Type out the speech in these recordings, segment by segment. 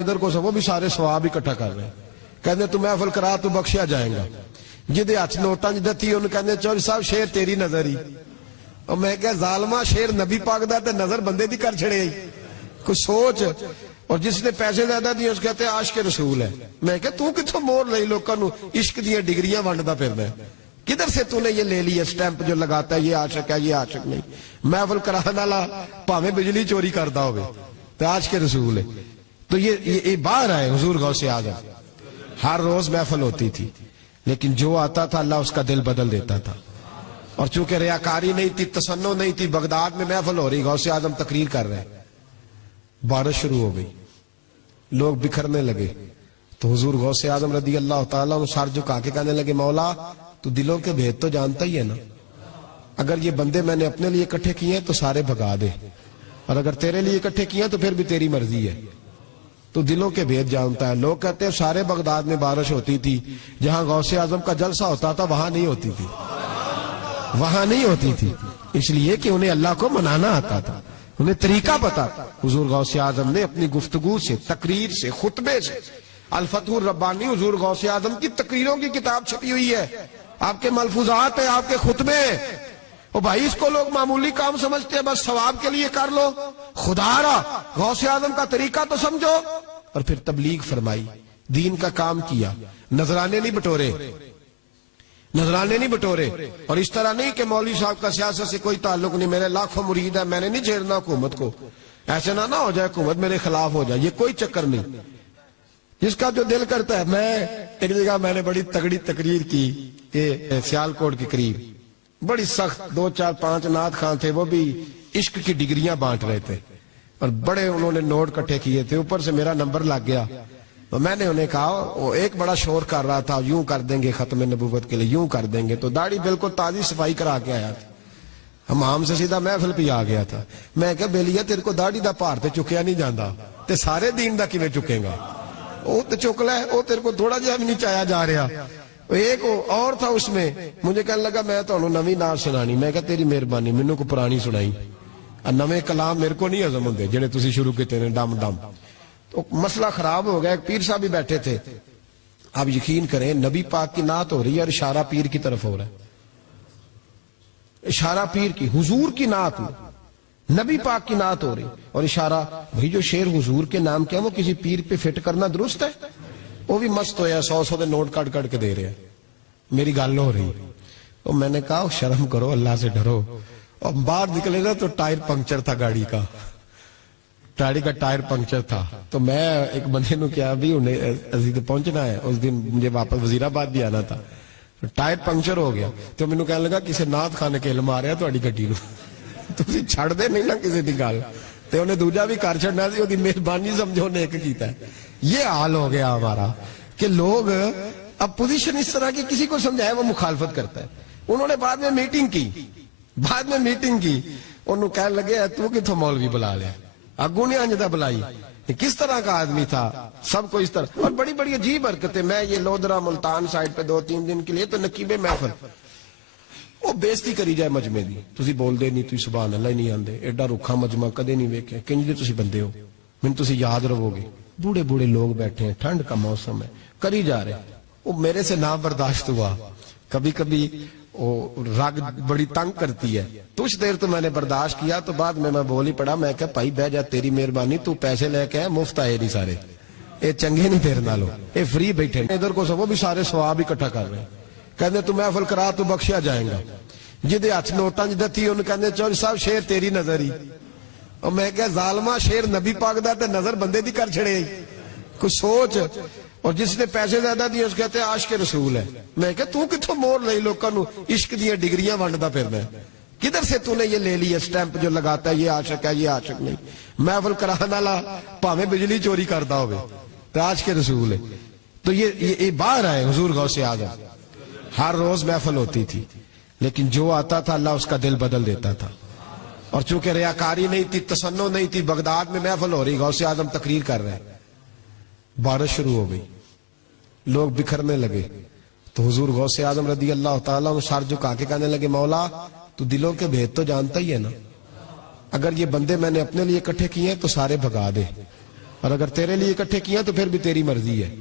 ادھر کو سب وہ بھی سارے سواب اکٹھا کر رہے ہیں. کہتے تو محفل کرا تو بخشیا جائے گا. جدے ہاتھ نوٹاں چ دتی انہوں کہتے چوری صاحب شیر تیری نظر ہی. اور میں کہ ظالمہ شیر نبی پاک دا تے نظر بندے دی کر چھڑے ہی. کوئی سوچ. اور جس نے پیسے زیادہ دیے اس کہتے ہیں عاشق رسول ہے. میں کہ تو کتھوں مور لئی لوکاں نو عشق دیاں ڈگریاں ونڈدا پھردا ہے. کدھر سے تو نے یہ لے لی ہے سٹیمپ جو لگاتا ہے یہ عاشق ہے یہ عاشق نہیں. محفل کرانے والا بھاویں بجلی چوری کردا ہوے تے عاشق رسول ہے. تو یہ باہر آئے حضور غوث اعظم. ہر روز محفل ہوتی تھی لیکن جو آتا تھا اللہ اس کا دل بدل دیتا تھا. اور چونکہ ریاکاری نہیں تھی تسنع نہیں تھی بغداد میں محفل ہو رہی غوث اعظم تقریر کر رہے بارش شروع ہو گئی لوگ بکھرنے لگے تو حضور غوث اعظم رضی اللہ تعالیٰ سر جھکا کے کہنے لگے مولا تو دلوں کے بھید تو جانتا ہی ہے نا. اگر یہ بندے میں نے اپنے لیے اکٹھے کیے ہیں تو سارے بھگا دے اور اگر تیرے لیے اکٹھے کیے ہیں تو پھر بھی تیری مرضی ہے. تو دلوں کے بھید جانتا ہے. لوگ کہتے ہیں سارے بغداد میں بارش ہوتی تھی جہاں غوث اعظم کا جلسہ ہوتا تھا وہاں نہیں ہوتی تھی. وہاں نہیں ہوتی تھی اس لیے کہ انہیں اللہ کو منانا آتا تھا. انہیں طریقہ پتا. حضور غوث اعظم نے اپنی گفتگو سے تقریر سے خطبے سے الفتح الربانی حضور غوث اعظم کی تقریروں کی کتاب چھپی ہوئی ہے. آپ کے ملفوظات ہیں آپ کے خطبے. او بھائی اس کو لوگ معمولی کام سمجھتے ہیں بس ثواب کے لیے کر لو. خدا را غوث اعظم کا طریقہ تو سمجھو. اور پھر تبلیغ فرمائی دین کا کام کیا. نذرانے نہیں بٹورے نذرانے نہیں بٹورے. اور اس طرح نہیں کہ مولوی صاحب کا سیاست سے کوئی تعلق نہیں میرے لاکھوں مرید ہے میں نے نہیں چھیڑنا حکومت کو. ایسے نہ ہو جائے حکومت میرے خلاف ہو جائے. یہ کوئی چکر نہیں. جس کا جو دل کرتا ہے. میں ایک جگہ میں نے بڑی تگڑی تقریر کی سیالکوٹ کے قریب بڑی سخت 2 4 5 نعت خان تھے وہ بھی عشق کی ڈگریاں بانٹ رہے تھے اور بڑے انہوں نے نوٹ کٹھے کیے تھے. اوپر سے میرا نمبر لگ گیا تو میں نے انہیں کہا وہ ایک بڑا شور کر رہا تھا یوں کر دیں گے ختم نبوت کے لیے یوں کر دیں گے. تو داڑھی بالکل تازی صفائی کرا کے آیا تھا. ہم عام سے سیدھا محفل پہ آ گیا تھا. میں کہا بیلیا تیرے کو داڑھی دا پار تے چکیا نہیں جاندا تے سارے دین دا کیویں چکے گا. وہ تے چک لے وہ تیرے کو تھوڑا جہا بھی نہیں چایا جا رہا. ایک اور تھا اس میں مجھے کہنے لگا میں تو نویں نعت سنانی. میں کہا تیری مہربانی مینوں کو پرانی سنائی. نویں کلام میرے کو نہیں ہضم ہوندے جڑے تسی شروع کیتے نے ڈم ڈم. تو مسئلہ خراب ہو گیا. ایک پیر صاحب بھی بیٹھے تھے. آپ یقین کریں نبی پاک کی نعت ہو رہی ہے اور اشارہ پیر کی طرف ہو رہا ہے. اشارہ پیر کی حضور کی نعت نبی پاک کی نعت ہو رہی اور اشارہ بھئی جو شیر حضور کے نام کیا وہ کسی پیر پہ فٹ کرنا درست ہے. وہ بھی مست ہویا 100 دے نوٹ کٹ کٹ کے دے رہے ہیں. میری گل ہو رہی تو میں نے کہا شرم کرو اللہ سے ڈرو. اور باہر نکلے نا تو ٹائر پنکچر تھا گاڑی کا. گاڑی کا ٹائر پنکچر تھا. تو میں ایک بندے نو کیا بھی انہیں ازید پہنچنا ہے اس دن مجھے واپس وزیر آباد بھی آنا تھا. ٹائر پنکچر ہو گیا تو مینوں کہنے لگا کسی نعت خانے کے علم آ رہا تہاڈی گڈی نو تسی چھڑ دے نہیں نا کسی دی گل. تے انہیں دوجا بھی کر چھڑنا سی. اودی مہربانی سمجھو نے ایک کیتا ہے. یہ حال ہو گیا ہمارا کہ لوگ اب پوزیشن اس طرح کی کسی کو سمجھائے وہ مخالفت کرتا ہے. انہوں نے بعد میں میٹنگ کی انہوں کہنے لگے تو کتوں مولوی بلا لیا اگوں نہیں آنجدہ بلائی. کس طرح کا آدمی تھا سب کو اس طرح. اور بڑی بڑی عجیب حرکتیں. میں یہ لودرا ملتان سائٹ پہ 2-3 دن کے لیے تو نقیب محفل وہ بےزتی کری جائے مجمع دی. تسی بول دے نہیں تسی سبحان اللہ ہی نہیں آندے. ایڈا رکھا مجمع کدے نہیں ویکھیا. کنج دے تسی بندے ہو من تسی یاد رہو گے. بوڑھے بوڑھے لوگ بیٹھے ہیں ٹھنڈ کا موسم ہے کری جا رہے. وہ میرے سے نہ برداشت ہوا. کبھی کبھی وہ رگ بڑی تنگ کرتی ہے. کچھ دیر تو میں نے برداشت کیا تو بعد میں بول ہی پڑا. میں کہا بھائی بہ جا تیری مہربانی تو پیسے لے کے مفت آئے نہیں سارے. اے چنگے نہیں تیرے نالو اے فری بیٹھے. ادھر کو سب وہ بھی سارے سواب اکٹھا کر رہے ہیں. کہتے تو محفل کرا تو بخشیا جائے گا. جدے ہاتھ نوٹاں چ دتی انہوں کہتے چوری صاحب شیر تیری نظر ہی. اور میں کہ ظالمہ شیر نبی پاک دا تے نظر بندے دی کر چھڑے. کوئی سوچ. اور جس نے پیسے زیادہ دیے اس کہتے ہیں عاشق رسول ہے. میں کہ تو کتھوں مور لئی لوکاں نو عشق دیاں ڈگریاں ونڈدا پھردا ہے. کدھر سے تو نے یہ لے لی ہے سٹیمپ جو لگاتا ہے یہ عاشق ہے یہ عاشق نہیں. محفل کرانے والا بھاویں بجلی چوری کردا ہوے تے عاشق رسول ہے. تو یہ باہر آئے حضور غوث اعظم. ہر روز محفل ہوتی تھی لیکن جو آتا تھا اللہ اس کا دل بدل دیتا تھا. اور چونکہ ریاکاری نہیں تھی تسنع نہیں تھی بغداد میں محفل ہو رہی غوث اعظم تقریر کر رہے بارش شروع ہو گئی لوگ بکھرنے لگے تو حضور غوث اعظم رضی اللہ تعالیٰ سر جھکا کے کہنے لگے مولا تو دلوں کے بھید تو جانتا ہی ہے نا. اگر یہ بندے میں نے اپنے لیے اکٹھے کیے ہیں تو سارے بھگا دے اور اگر تیرے لیے اکٹھے کیے تو پھر بھی تیری مرضی ہے.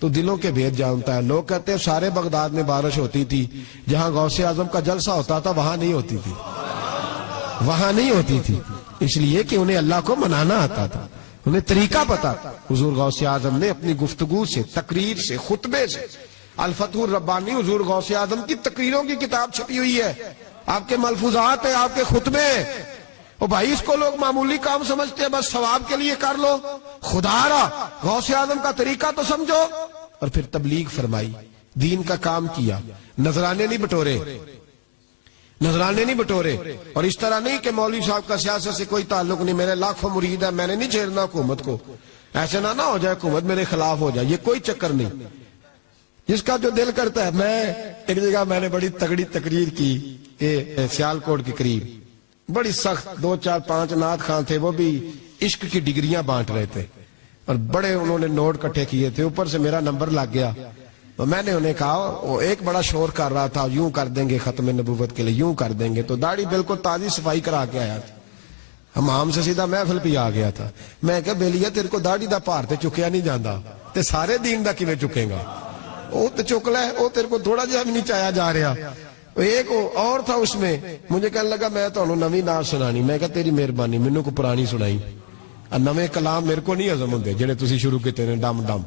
تو دلوں کے بھید جانتا ہے. لوگ کہتے ہیں سارے بغداد میں بارش ہوتی تھی, جہاں غوث اعظم کا جلسہ ہوتا تھا وہاں نہیں ہوتی تھی, وہاں نہیں ہوتی تھی, اس لیے کہ انہیں اللہ کو منانا آتا تھا, انہیں طریقہ پتا تھا. حضور غوث اعظم نے اپنی گفتگو سے, تقریر سے, خطبے سے, الفتح الربانی حضور غوث اعظم کی تقریروں کی کتاب چھپی ہوئی ہے, آپ کے ملفوظات ہیں, آپ کے خطبے. او بھائی اس کو لوگ معمولی کام سمجھتے ہیں, بس ثواب کے لیے کر لو. خدا را غوث اعظم کا طریقہ تو سمجھو. اور پھر تبلیغ فرمائی, دین کا کام کیا, نذرانے نہیں بٹورے, نذرانے نہیں بٹورے. اور اس طرح نہیں کہ مولوی صاحب کا سیاست سے کوئی تعلق نہیں, میرے لاکھوں مرید ہے, میں نے نہیں چھیڑنا حکومت کو, ایسے نہ ہو جائے حکومت میرے خلاف ہو جائے, یہ کوئی چکر نہیں. جس کا جو دل کرتا ہے. میں ایک جگہ میں نے بڑی تگڑی تقریر کی, سیالکوٹ کے قریب, بڑی سخت, 2 4 5 نعت خان تھے, وہ بھی عشق کی ڈگریاں بانٹ رہے تھے, اور بڑے انہوں نے نوٹ کٹھے کیے تھے, اوپر سے میرا نمبر لگ گیا. تو میں نے انہیں کہا, وہ ایک بڑا شور کر رہا تھا, یوں کر دیں گے ختم نبوت کے لیے, یوں کر دیں گے. تو داڑھی بالکل تازی صفائی کرا کے آیا تھا, حمام سے سیدھا محفل پہ آ گیا تھا. میں کہا بیلیا تیرے کو داڑھی دا پار تے چکیا نہیں جاندہ, تے سارے دین دا کیویں چکے گا, وہ تے چک لے, وہ تیرے کو تھوڑا جہا بھی نہیں چایا جا رہا. ایک اور تھا اس میں, مجھے کہنے لگا میں تو نویں نعت سنانی. میں کہا تیری مہربانی, مینوں کو پرانی سنائی, نویں کلام میرے کو نہیں ہضم ہوندے جڑے تسی شروع کیتے نے ڈم ڈم.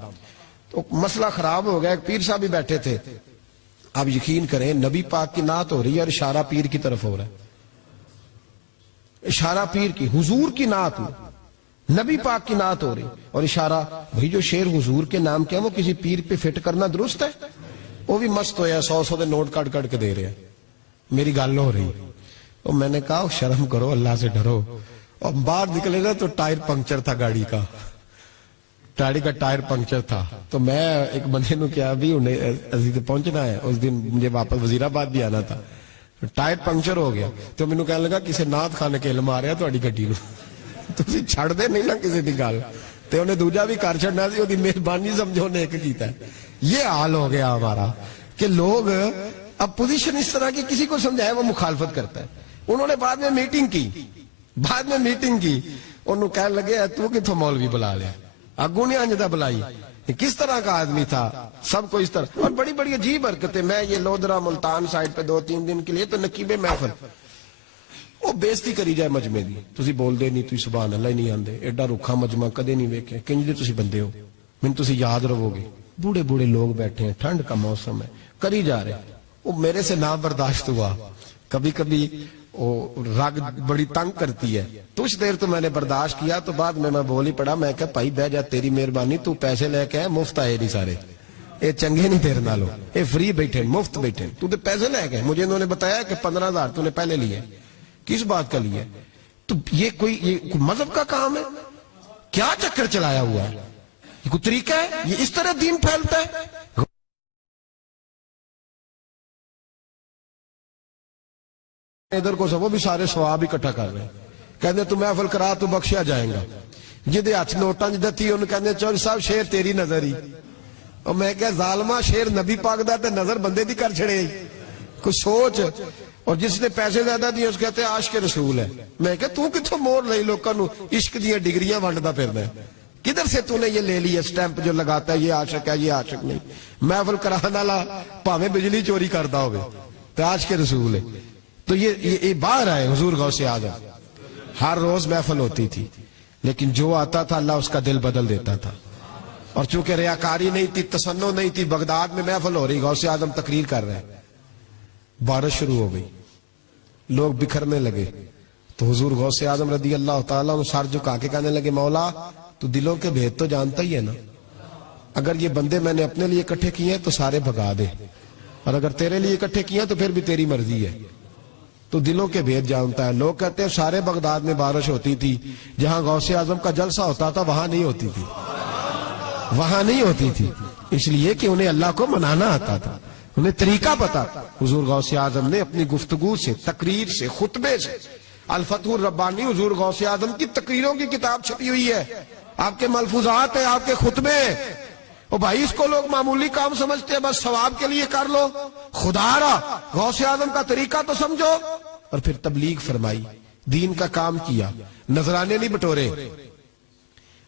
تو مسئلہ خراب ہو گیا. ایک پیر صاحب بھی بیٹھے تھے. آپ یقین کریں, نبی پاک کی نعت ہو رہی ہے اور اشارہ پیر کی طرف ہو رہا ہے, اشارہ پیر کی, حضور کی نعت میں نبی پاک کی نعت ہو رہی اور اشارہ. بھئی جو شعر حضور کے نام کیا وہ کسی پیر پہ فٹ کرنا درست ہے؟ وہ بھی مست ہویا, 100 دے نوٹ کٹ کٹ کے دے رہے ہیں. میری گل ہو رہی. تو میں نے کہا شرم کرو, اللہ سے ڈرو. اور باہر نکلے نا تو ٹائر پنکچر تھا گاڑی کا, گاڑی کا ٹائر پنکچر تھا. تو میں ایک بندے نو کیا بھی انہیں پہنچنا ہے, اس دن مجھے واپس وزیرآباد بھی آنا تھا, ٹائر پنکچر ہو گیا. تو مینوں کہنے لگا کسی نعت خانے کے علم آ رہا تہاڈی گڈی نو, تسی چھڑ دے نہیں نا کسی دی گل. تے انہیں دوجا بھی کر چھڑنا سی, اودی مہربانی سمجھو نے ایک کیتا ہے. یہ حال ہو گیا ہمارا کہ لوگ اب پوزیشن اس طرح کی, کسی کو سمجھائے وہ مخالفت کرتا ہے. انہوں نے بعد میں میٹنگ کی, انہوں کہنے لگے تو کتوں مولوی بلا لیا, اگوں نہیں آنجدہ بلائی, کس طرح کا آدمی تھا, سب کو اس طرح. اور بڑی بڑی عجیب حرکتیں. میں یہ لودرا ملتان سائٹ پہ 2-3 دن کے لیے تو نقیب محفل, وہ بےزتی کری جائے مجمع دی, تسی بول دے نہیں, تسی سبحان اللہ ہی نہیں آندے, ایڈا رکھا مجمع کدے نہیں ویکھے, کنج دے تسی بندے ہو, من تسی یاد رہو گے. بوڑھے بوڑھے لوگ بیٹھے ہیں, ٹھنڈ کا موسم ہے, کری جا رہے. وہ میرے سے نہ برداشت ہوا. کبھی کبھی وہ رگ بڑی تنگ کرتی ہے, کچھ دیر تو میں نے برداشت کیا. تو بعد میں بول ہی پڑا, میں کہا بھائی بہ جا, تیری مہربانی, تو پیسے لے کے مفت آئے نہیں سارے, اے چنگے نہیں تیرے نالوں, اے فری بیٹھے, مفت بیٹھے, تو تے پیسے لے گئے. مجھے انہوں نے بتایا کہ 15,000 تو نے پہلے لیے. کس بات کا لیے؟ تو یہ کوئی مذہب کا کام ہے کیا؟ چکر چلایا ہوا ہے, یہ کوئی طریقہ ہے؟ یہ اس طرح دین پھیلتا ہے؟ ادھر کو سب وہ بھی سارے ثواب اکٹھا کر رہے ہیں, کہتے تو محفل کرا تو بخشیا جائے گا. جدے ہاتھ نوٹاں دتی انہوں کہتے چوہدری صاحب شیر تیری نظر ہی. اور میں کہا ظالمہ, شیر نبی پاک دا تے نظر بندے دی کر چھڑے, کوئی سوچ. اور جس نے پیسے زیادہ دیے اس کہتے ہیں عاشق رسول ہے. میں کہا تو کتوں مور لئی لوکاں نو عشق دیاں ڈگریاں ونڈدا پھردا ہے, کدھر سے تو نے یہ لے لی ہے سٹیمپ جو لگاتا ہے یہ عاشق ہے, یہ عاشق نہیں. محفل کرانے والا بھاویں بجلی چوری کردا ہوے تے عاشق رسول ہے. تو یہ باہر آئے حضور غوث اعظم, ہر روز محفل ہوتی تھی, لیکن جو آتا تھا اللہ اس کا دل بدل دیتا تھا. اور چونکہ ریاکاری نہیں تھی, تسنع نہیں تھی, بغداد میں محفل ہو رہی, غوث اعظم تقریر کر رہے ہیں, بارش شروع ہو گئی, لوگ بکھرنے لگے. تو حضور غوث اعظم رضی اللہ تعالیٰ عنہ سر جھکا کے کہنے لگے, مولا تو دلوں کے بھید تو جانتا ہی ہے نا, اگر یہ بندے میں نے اپنے لیے اکٹھے کیے ہیں تو سارے بھگا دے, اور اگر تیرے لیے اکٹھے کیے ہیں تو پھر بھی تیری مرضی ہے. تو دلوں کے بھید جانتا ہے. لوگ کہتے ہیں سارے بغداد میں بارش ہوتی تھی, جہاں غوث اعظم کا جلسہ ہوتا تھا وہاں نہیں ہوتی تھی, وہاں نہیں ہوتی تھی, اس لیے کہ انہیں اللہ کو منانا آتا تھا, انہیں طریقہ پتا. حضور غوث اعظم نے اپنی گفتگو سے, تقریر سے, خطبے سے, الفتح الربانی حضور غوث اعظم کی تقریروں کی کتاب چھپی ہوئی ہے, آپ کے ملفوظات ہیں, آپ کے خطبے. او بھائی اس کو لوگ معمولی کام سمجھتے ہیں, بس ثواب کے لیے کر لو. خدا را غوث اعظم کا طریقہ تو سمجھو. اور پھر تبلیغ فرمائی, دین کا کام کیا, نذرانے نہیں بٹورے,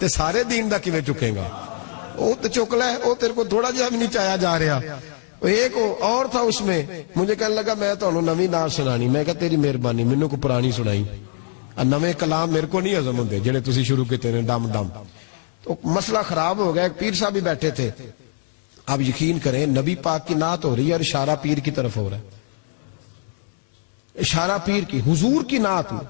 تے سارے دین دا کیویں چکے گا؟ وہ تو چک لے, وہ تیرے کو تھوڑا جہا بھی نہیں چایا جا رہا. ایک اور تھا اس میں, مجھے کہنے لگا میں تو نویں نعت سنانی. میں کہا تیری مہربانی مینوں کو پرانی سنائی, نویں کلام میرے کو نہیں ہضم ہوندے جڑے تسی شروع کیتے نے ڈم ڈم. تو مسئلہ خراب ہو گیا. ایک پیر صاحب بھی بیٹھے تھے. آپ یقین کریں نبی پاک کی نعت ہو رہی ہے اور اشارہ پیر کی طرف ہو رہا ہے, اشارہ پیر کی, حضور کی نعت میں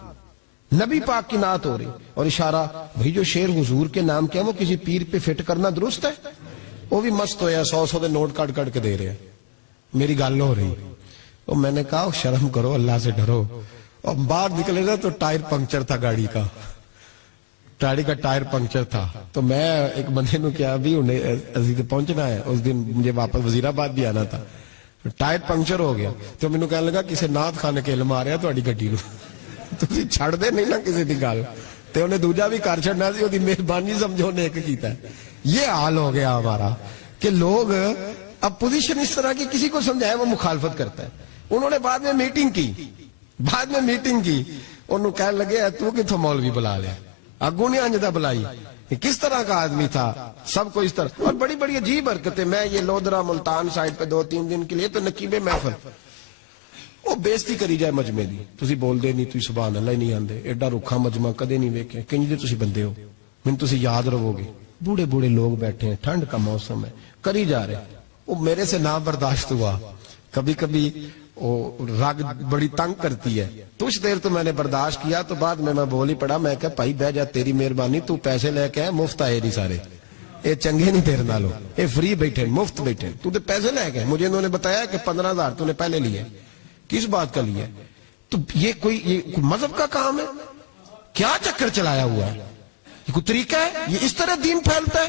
نبی پاک کی نعت ہو رہی اور اشارہ. بھئی جو شعر حضور کے نام کیا وہ کسی پیر پہ فٹ کرنا درست ہے؟ وہ بھی مست ہویا 100 دے نوٹ کٹ کٹ کے دے رہے ہیں. میری گل ہو رہی تو میں نے کہا شرم کرو, اللہ سے ڈرو. اور باہر نکلے نا تو ٹائر پنکچر تھا گاڑی کا, گاڑی کا ٹائر پنکچر تھا. تو میں ایک بندے نو کیا بھی انہیں پہنچنا ہے, اس دن مجھے واپس وزیرآباد بھی آنا تھا. ٹائر پنکچر ہو گیا تو مینوں کہنے لگا کسی نعت خانے کے علم آ رہا تہاڈی گڈی نو, تسی چھڑ دے نہیں نا کسی دی گل. تے انہیں دوجا بھی کر چھڑنا سی, اودی مہربانی سمجھو نے ایک کیتا ہے. یہ حال ہو گیا ہمارا کہ لوگ اب پوزیشن اس طرح کی کسی کو سمجھائے وہ مخالفت کرتا ہے. انہوں نے بعد میں میٹنگ کی, انہوں کہنے لگے تو کتوں مولوی بلا لیا, اگوں نہیں انجدا بلائی, کس طرح کا آدمی تھا, سب کو اس طرح. اور بڑی بڑی عجیب حرکتیں. میں یہ لودرا ملتان سائٹ پہ 2-3 دن کے لیے تو نقیب محفل, وہ بےزتی کری جائے مجمے دی, تسی بول دے نہیں, تسی سبحان اللہ ہی نہیں آندے, ایڈا رکھا مجمع کدے نہیں ویکھے, کنج دے تسی بندے ہو, من تسی یاد رہو گے. بوڑھے بوڑھے لوگ بیٹھے ہیں, ٹھنڈ کا موسم ہے, کری جا رہے. وہ میرے سے نہ برداشت ہوا. کبھی کبھی وہ رگ بڑی تنگ کرتی ہے. کچھ دیر تو میں نے برداشت کیا, تو بعد میں بول ہی پڑا. میں کہا بھائی بہ جا, تیری مہربانی, تو پیسے لے کے مفت آئے نہیں سارے, اے چنگے نہیں تیرے نالوں, اے فری بیٹھے مفت بیٹھے, تو تے پیسے لے گئے. مجھے انہوں نے بتایا کہ 15,000 تو نے پہلے لیے. کس بات کا لیا؟ تو یہ کوئی مذہب کا کام ہے کیا؟ چکر چلایا ہوا ہے, یہ کوئی طریقہ ہے؟ یہ اس طرح دین پھیلتا ہے؟